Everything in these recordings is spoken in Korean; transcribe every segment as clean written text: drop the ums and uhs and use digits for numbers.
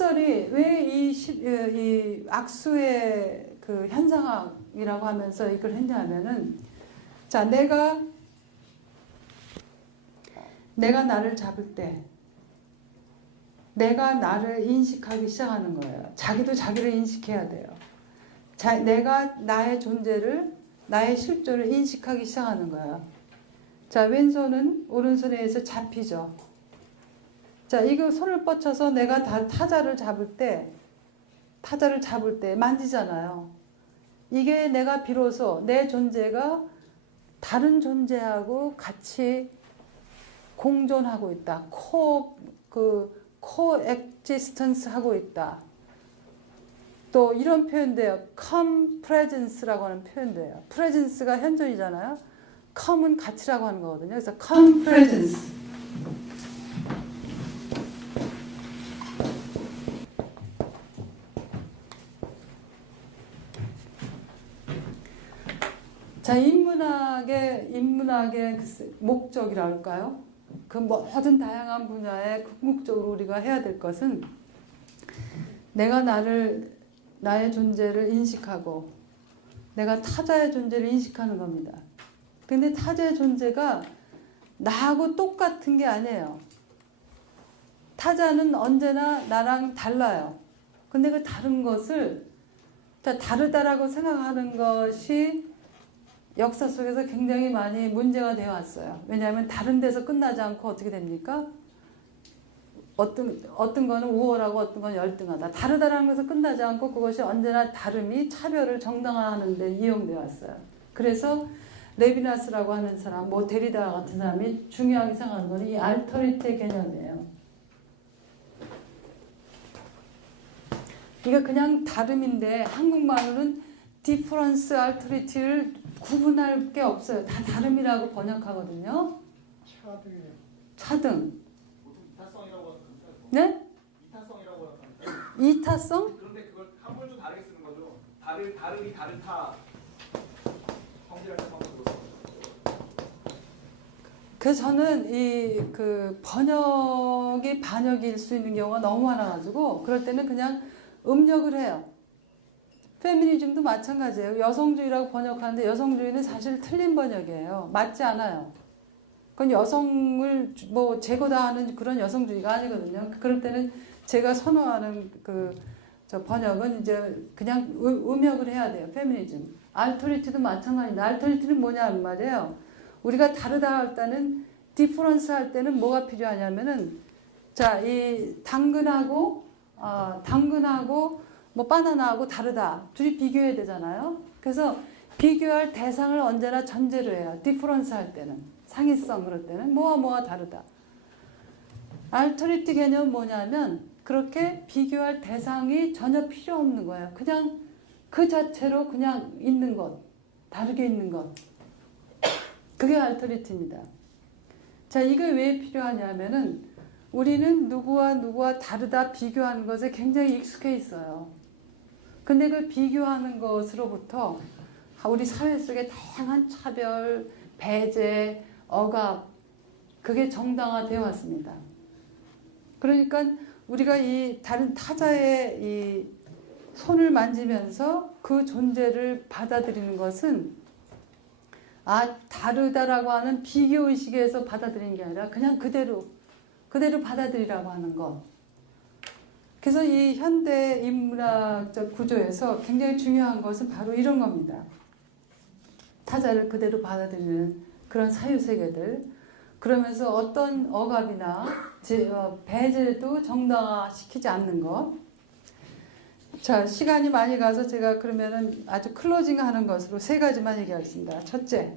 흑설이 왜 이 악수의 그 현상학이라고 하면서 이걸 했냐면은, 자, 내가 나를 잡을 때 내가 나를 인식하기 시작하는 거예요. 자기도 자기를 인식해야 돼요. 내가 나의 존재를, 나의 실존을 인식하기 시작하는 거예요. 자, 왼손은 오른손에 의해서 잡히죠. 자, 이거 손을 뻗쳐서 내가 타자를 잡을 때 만지잖아요. 이게 내가 비로소 내 존재가 다른 존재하고 같이 공존하고 있다. 코엑지스턴스 하고 있다. 또 이런 표현돼요. come presence라고 하는 표현돼요. presence가 현존이잖아요. come은 가치라고 하는 거거든요. 그래서 come presence. 자, 인문학의 목적이랄까요? 그 모든 다양한 분야에 궁극적으로 우리가 해야 될 것은 내가 나의 존재를 인식하고 내가 타자의 존재를 인식하는 겁니다. 근데 타자의 존재가 나하고 똑같은 게 아니에요. 타자는 언제나 나랑 달라요. 근데 그 다른 것을 다르다라고 생각하는 것이 역사 속에서 굉장히 많이 문제가 되어 왔어요. 왜냐하면 다른 데서 끝나지 않고 어떻게 됩니까? 어떤 거는 우월하고 어떤 건 열등하다. 다르다라는 것을 끝나지 않고 그것이 언제나 다름이 차별을 정당화하는 데 이용되어 왔어요. 그래서 레비나스라고 하는 사람, 데리다 같은 사람이 중요하게 생각하는 것은 이 알터리티의 개념이에요. 이게 그냥 다름인데 한국말로는 디퍼런스 알터리티를 구분할 게 없어요. 다 다름이라고 번역하거든요. 차등. 이타성이라고 하는 네? 이타성이라고 하는 이타성? 그런데 그걸 한글도 다르게 쓰는 거죠. 다름이 다르다. 성질할 때 방법으로. 그래서 저는 그 번역이 반역일 수 있는 경우가 너무 많아가지고 그럴 때는 그냥 음력을 해요. 페미니즘도 마찬가지예요. 여성주의라고 번역하는데 여성주의는 사실 틀린 번역이에요. 맞지 않아요. 그건 여성을 제거다하는 그런 여성주의가 아니거든요. 그럴 때는 제가 선호하는 저 번역은 이제 그냥 음역을 해야 돼요. 페미니즘. 알터리티도 마찬가지인데 알터리티는 뭐냐는 말이에요. 우리가 다르다 할 때는 디퍼런스 할 때는 뭐가 필요하냐면은 자, 이 당근하고 바나나하고 다르다. 둘이 비교해야 되잖아요. 그래서 비교할 대상을 언제나 전제로 해요. 디퍼런스 할 때는. 상위성 그럴 때는 뭐와 다르다. 알터리티 개념은 뭐냐면 그렇게 비교할 대상이 전혀 필요 없는 거예요. 그냥 그 자체로 그냥 있는 것. 다르게 있는 것. 그게 알터리티입니다. 자, 이게 왜 필요하냐면은 우리는 누구와 다르다 비교하는 것에 굉장히 익숙해 있어요. 근데 그 비교하는 것으로부터 우리 사회 속에 다양한 차별, 배제, 억압, 그게 정당화되어 왔습니다. 그러니까 우리가 이 다른 타자의 이 손을 만지면서 그 존재를 받아들이는 것은 다르다라고 하는 비교의식에서 받아들이는 게 아니라 그냥 그대로 받아들이라고 하는 것. 그래서 이 현대 인문학적 구조에서 굉장히 중요한 것은 바로 이런 겁니다. 타자를 그대로 받아들이는 그런 사유세계들. 그러면서 어떤 억압이나 배제도 정당화시키지 않는 것. 자, 시간이 많이 가서 제가 그러면은 아주 클로징 하는 것으로 세 가지만 얘기하겠습니다. 첫째,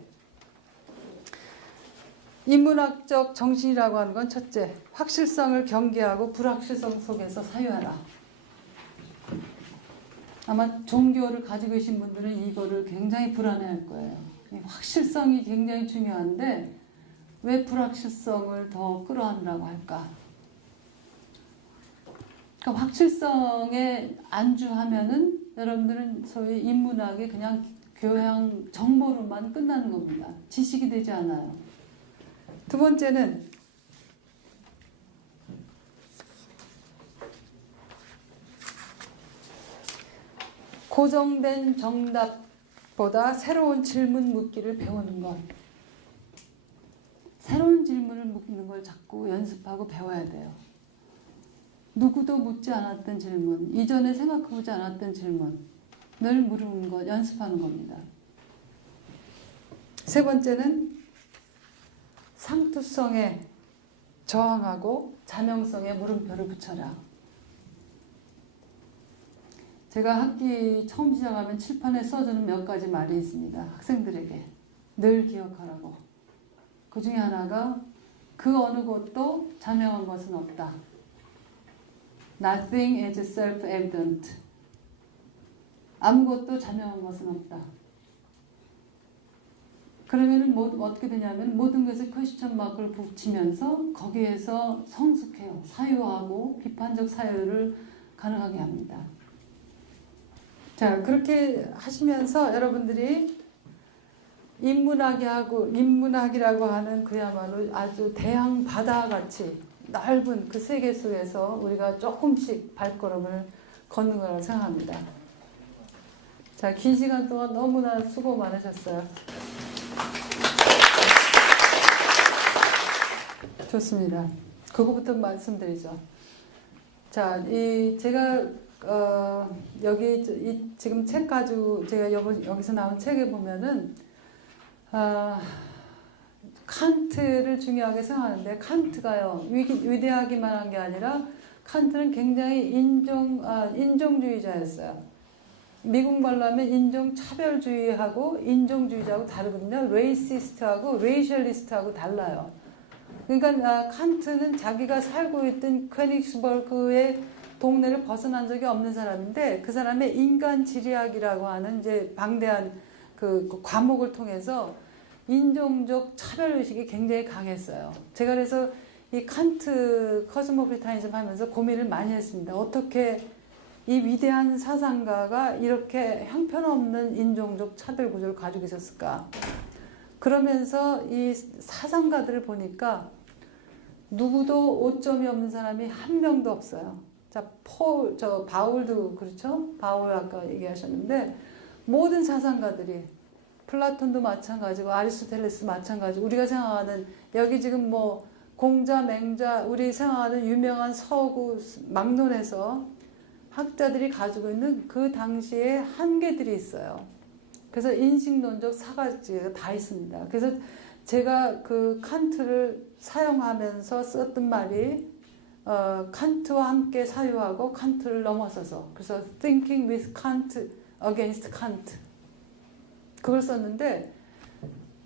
인문학적 정신이라고 하는 건 첫째, 확실성을 경계하고 불확실성 속에서 사유하라. 아마 종교를 가지고 계신 분들은 이거를 굉장히 불안해할 거예요. 확실성이 굉장히 중요한데 왜 불확실성을 더 끌어안으라고 할까? 그러니까 확실성에 안주하면은 여러분들은 소위 인문학이 그냥 교양 정보로만 끝나는 겁니다. 지식이 되지 않아요. 두 번째는 고정된 정답보다 새로운 질문 묻기를 배우는 것. 새로운 질문을 묻는 걸 자꾸 연습하고 배워야 돼요. 누구도 묻지 않았던 질문, 이전에 생각해보지 않았던 질문을 물은 것, 연습하는 겁니다. 세 번째는 상투성에 저항하고 자명성에 물음표를 붙여라. 제가 학기 처음 시작하면 칠판에 써주는 몇 가지 말이 있습니다. 학생들에게 늘 기억하라고. 그 중에 하나가 그 어느 것도 자명한 것은 없다. Nothing is self-evident. 아무것도 자명한 것은 없다. 그러면은 어떻게 되냐면 모든 것에 퀘스천 마크를 붙이면서 거기에서 성숙해요. 사유하고 비판적 사유를 가능하게 합니다. 자, 그렇게 하시면서 여러분들이 인문학이라고 하는 그야말로 아주 대양 바다같이 넓은 그 세계 속에서 우리가 조금씩 발걸음을 걷는 거라고 생각합니다. 자, 긴 시간 동안 너무나 수고 많으셨어요. 좋습니다. 그거부터 말씀드리죠. 자, 제가 여기 지금 책 가지고 제가 여기서 나온 책에 보면은 칸트를 중요하게 생각하는데 칸트가요 위대하기만 한 게 아니라 칸트는 굉장히 인종주의자였어요. 미국 말로 하면 인종차별주의하고 인종주의자하고 다르거든요. 레이시스트하고 레이셜리스트하고 달라요. 그러니까 칸트는 자기가 살고 있던 퀘닉스버그의 동네를 벗어난 적이 없는 사람인데 그 사람의 인간지리학이라고 하는 이제 방대한 그 과목을 통해서 인종적 차별의식이 굉장히 강했어요. 제가 그래서 이 칸트 코스모폴리타니즘 하면서 고민을 많이 했습니다. 어떻게 이 위대한 사상가가 이렇게 형편없는 인종적 차별 구조를 가지고 있었을까? 그러면서 이 사상가들을 보니까 누구도 오점이 없는 사람이 한 명도 없어요. 자, 바울도 그렇죠? 바울 아까 얘기하셨는데 모든 사상가들이 플라톤도 마찬가지고 아리스토텔레스 마찬가지고 우리가 생각하는 여기 지금 뭐 공자, 맹자 우리 생각하는 유명한 서구 막론에서 학자들이 가지고 있는 그 당시의 한계들이 있어요. 그래서 인식론적 사가지가 다 있습니다. 그래서 제가 그 칸트를 사용하면서 썼던 말이 칸트와 함께 사유하고 칸트를 넘어서서 그래서 thinking with Kant against Kant 그걸 썼는데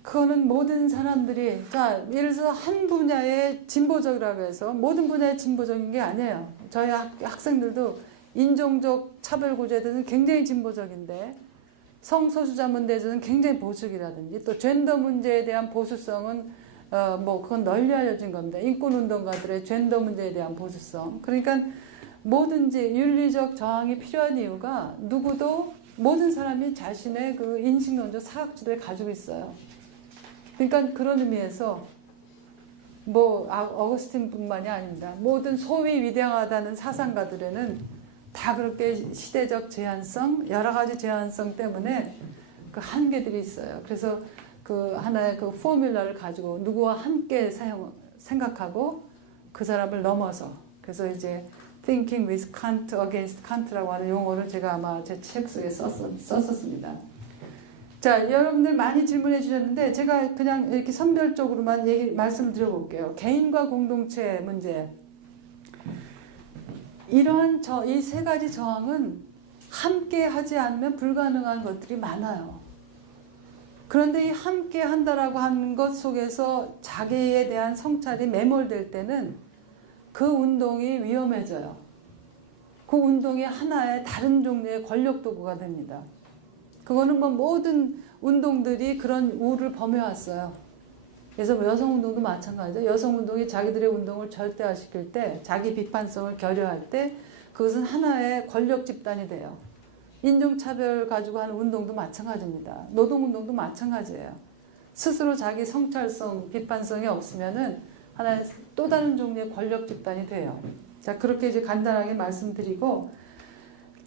그거는 모든 사람들이 자 예를 들어서 한 분야의 진보적이라고 해서 모든 분야의 진보적인 게 아니에요. 저희 학생들도 인종적 차별구조에 대해서는 굉장히 진보적인데 성소수자 문제에 대해서는 굉장히 보수적이라든지 또 젠더 문제에 대한 보수성은 그건 널리 알려진 겁니다. 인권운동가들의 젠더 문제에 대한 보수성. 그러니까 뭐든지 윤리적 저항이 필요한 이유가 누구도 모든 사람이 자신의 그 인식론적 사각지대를 가지고 있어요. 그러니까 그런 의미에서 어거스틴뿐만이 아닙니다. 모든 소위 위대하다는 사상가들에는 다 그렇게 시대적 제한성, 여러 가지 제한성 때문에 그 한계들이 있어요. 그래서 그 하나의 그 포뮬러를 가지고 누구와 함께 생각하고 그 사람을 넘어서 그래서 이제 Thinking with Kant against Kant라고 하는 용어를 제가 아마 제 책 속에 썼었습니다. 자, 여러분들 많이 질문해 주셨는데 제가 그냥 이렇게 선별적으로만 말씀을 드려볼게요. 개인과 공동체 문제. 이러한 이 세 가지 저항은 함께 하지 않으면 불가능한 것들이 많아요. 그런데 이 함께 한다라고 하는 것 속에서 자기에 대한 성찰이 매몰될 때는 그 운동이 위험해져요. 그 운동이 하나의 다른 종류의 권력 도구가 됩니다. 그거는 모든 운동들이 그런 우를 범해왔어요. 그래서 여성운동도 마찬가지죠. 여성운동이 자기들의 운동을 절대화시킬 때, 자기 비판성을 결여할 때 그것은 하나의 권력 집단이 돼요. 인종차별 가지고 하는 운동도 마찬가지입니다. 노동운동도 마찬가지예요. 스스로 자기 성찰성, 비판성이 없으면은 하나의 또 다른 종류의 권력 집단이 돼요. 자, 그렇게 이제 간단하게 말씀드리고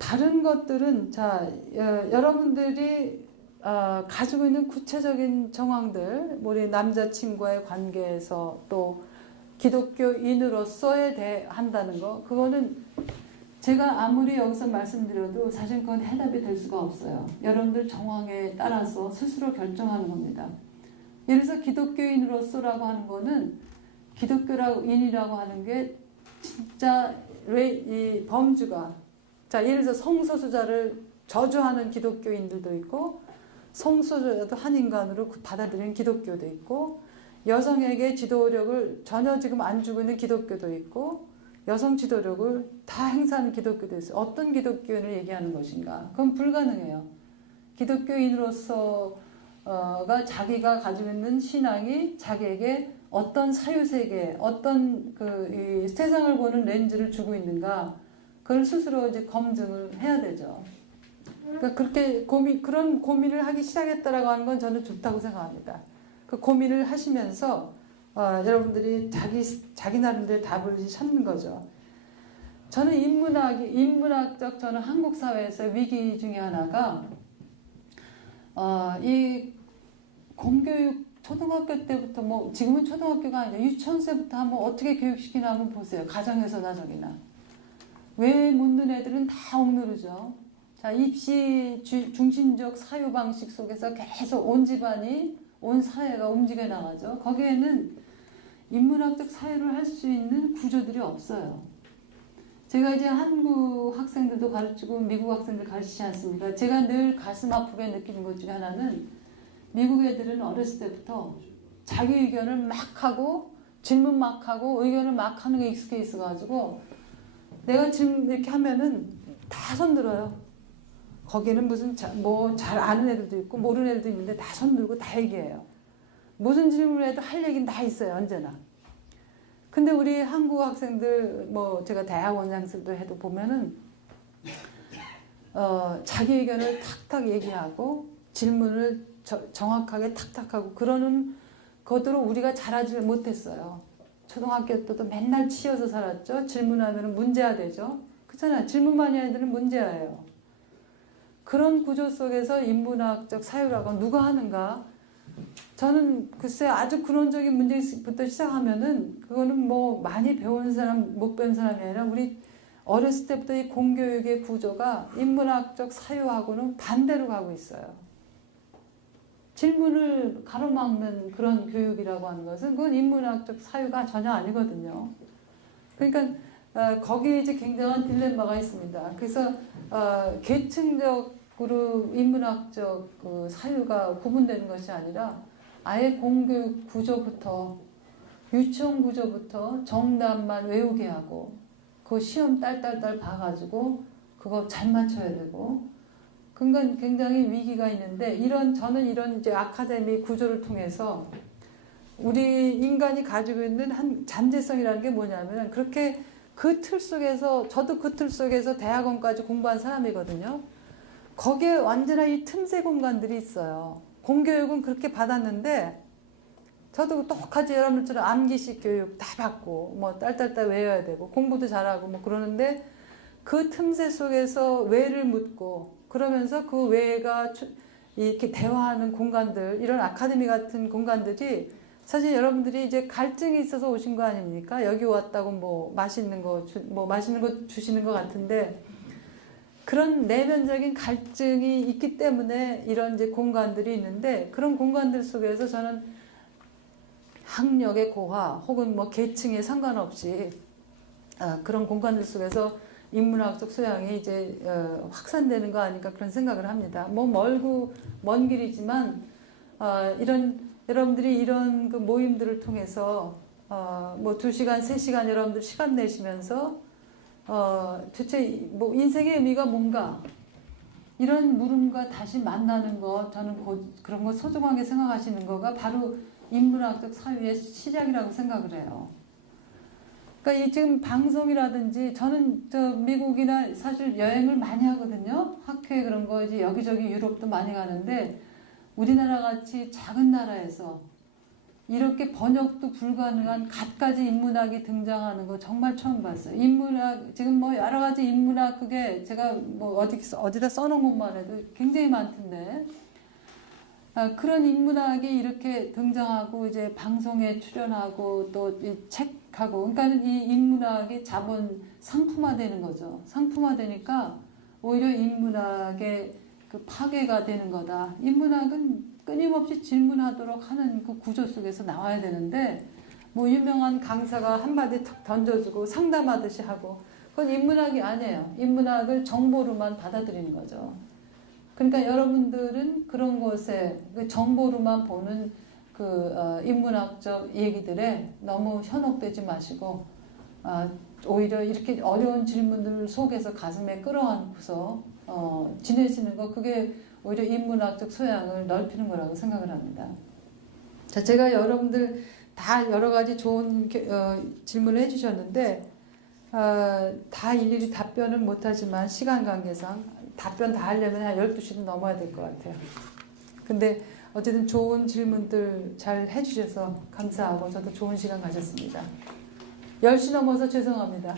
다른 것들은 자 여러분들이 가지고 있는 구체적인 정황들, 우리 남자친구와의 관계에서 또 기독교인으로서에 한다는 거, 그거는 제가 아무리 여기서 말씀드려도 사실 그건 해답이 될 수가 없어요. 여러분들 정황에 따라서 스스로 결정하는 겁니다. 예를 들어서 기독교인으로서라고 하는 거는 기독교인이라고 하는 게 진짜 이 범주가, 자 예를 들어서 성소수자를 저주하는 기독교인들도 있고 성소수자도 한 인간으로 받아들이는 기독교도 있고 여성에게 지도력을 전혀 지금 안 주고 있는 기독교도 있고 여성 지도력을 다 행사하는 기독교도 있어요. 어떤 기독교인을 얘기하는 것인가? 그건 불가능해요. 기독교인으로서가 자기가 가지고 있는 신앙이 자기에게 어떤 사유세계, 어떤 이 세상을 보는 렌즈를 주고 있는가, 그걸 스스로 이제 검증을 해야 되죠. 그러니까 그렇게 그런 고민을 하기 시작했다라고 하는 건 저는 좋다고 생각합니다. 그 고민을 하시면서 여러분들이 자기 나름대로 답을 찾는 거죠. 저는 인문학적 저는 한국 사회에서 위기 중에 하나가 이 공교육 초등학교 때부터 뭐 지금은 초등학교가 아니라 유치원생부터 한번 어떻게 교육시키나 한번 보세요. 가정에서나 저기나. 왜 묻는 애들은 다 억누르죠. 자, 입시 중심적 사유 방식 속에서 계속 온 집안이, 온 사회가 움직여 나가죠. 거기에는 인문학적 사유를 할 수 있는 구조들이 없어요. 제가 이제 한국 학생들도 가르치고 미국 학생들 가르치지 않습니까? 제가 늘 가슴 아프게 느끼는 것 중에 하나는 미국 애들은 어렸을 때부터 자기 의견을 막 하고 질문 막 하고 의견을 막 하는 게 익숙해 있어가지고 내가 질문 이렇게 하면은 다 손들어요. 거기는 무슨 뭐 잘 아는 애들도 있고 모르는 애들도 있는데 다 손들고 다 얘기해요. 무슨 질문을 해도 할 얘기는 다 있어요. 언제나. 근데 우리 한국 학생들 뭐 제가 대학 원장들도 해도 보면은 자기 의견을 탁탁 얘기하고 질문을 정확하게 탁탁 하고 그러는 것으로 우리가 잘하지 못했어요. 초등학교 때도 맨날 치여서 살았죠. 질문하면 문제가 되죠. 그렇잖아요. 질문 많이 하는 애들은 문제예요. 그런 구조 속에서 인문학적 사유라고 누가 하는가? 저는 글쎄 아주 근원적인 문제부터 시작하면은 그거는 뭐 많이 배운 사람, 못 배운 사람이 아니라 우리 어렸을 때부터 이 공교육의 구조가 인문학적 사유하고는 반대로 가고 있어요. 질문을 가로막는 그런 교육이라고 하는 것은 그건 인문학적 사유가 전혀 아니거든요. 그러니까 거기에 이제 굉장한 딜레마가 있습니다. 그래서 계층적으로 인문학적 그 사유가 구분되는 것이 아니라 아예 공교육 구조부터 유치원 구조부터 정답만 외우게 하고 그 시험 딸딸딸 봐가지고 그거 잘 맞춰야 되고 그건 굉장히 위기가 있는데 저는 이런 이제 아카데미 구조를 통해서 우리 인간이 가지고 있는 한 잠재성이라는 게 뭐냐면 그렇게 그 틀 속에서 저도 그 틀 속에서 대학원까지 공부한 사람이거든요. 거기에 완전히 이 틈새 공간들이 있어요. 공교육은 그렇게 받았는데 저도 똑같이 여러분들처럼 암기식 교육 다 받고 뭐 딸딸딸 외워야 되고 공부도 잘하고 뭐 그러는데 그 틈새 속에서 왜를 묻고 그러면서 그 왜가 이렇게 대화하는 공간들 이런 아카데미 같은 공간들이 사실 여러분들이 이제 갈증이 있어서 오신 거 아닙니까? 여기 왔다고 뭐 맛있는 거 주시는 것 같은데 그런 내면적인 갈증이 있기 때문에 이런 이제 공간들이 있는데 그런 공간들 속에서 저는 학력의 고하 혹은 뭐 계층에 상관없이 그런 공간들 속에서 인문학적 소양이 이제 확산되는 거 아닌가 그런 생각을 합니다. 뭐 먼 길이지만 여러분들이 이런 그 모임들을 통해서 뭐 2시간, 3시간 여러분들 시간 내시면서 도대체 뭐 인생의 의미가 뭔가 이런 물음과 다시 만나는 것 저는 그런 거 소중하게 생각하시는 거가 바로 인문학적 사유의 시작이라고 생각을 해요. 그러니까 이 지금 방송이라든지 저는 미국이나 사실 여행을 많이 하거든요. 학회 그런 거 이제 여기저기 유럽도 많이 가는데 우리나라 같이 작은 나라에서 이렇게 번역도 불가능한 갖가지 인문학이 등장하는 거 정말 처음 봤어요. 인문학 지금 뭐 여러 가지 인문학 그게 제가 뭐 어디다 써놓은 것만 해도 굉장히 많던데 그런 인문학이 이렇게 등장하고 이제 방송에 출연하고 또 이 책하고 그러니까 이 인문학이 자본 상품화되는 거죠. 상품화되니까 오히려 인문학의 그 파괴가 되는 거다. 인문학은 끊임없이 질문하도록 하는 그 구조 속에서 나와야 되는데 뭐 유명한 강사가 한마디 탁 던져주고 상담하듯이 하고 그건 인문학이 아니에요. 인문학을 정보로만 받아들이는 거죠. 그러니까 여러분들은 그런 것에 그 정보로만 보는 그 인문학적 얘기들에 너무 현혹되지 마시고 오히려 이렇게 어려운 질문들 속에서 가슴에 끌어안고서 지내시는 거 그게 오히려 인문학적 소양을 넓히는 거라고 생각을 합니다. 자, 제가 여러분들 다 여러 가지 좋은 질문을 해주셨는데 다 일일이 답변을 못하지만 시간 관계상 답변 다 하려면 한 12시는 넘어야 될 것 같아요. 근데 어쨌든 좋은 질문들 잘 해주셔서 감사하고 저도 좋은 시간 가졌습니다. 10시 넘어서 죄송합니다.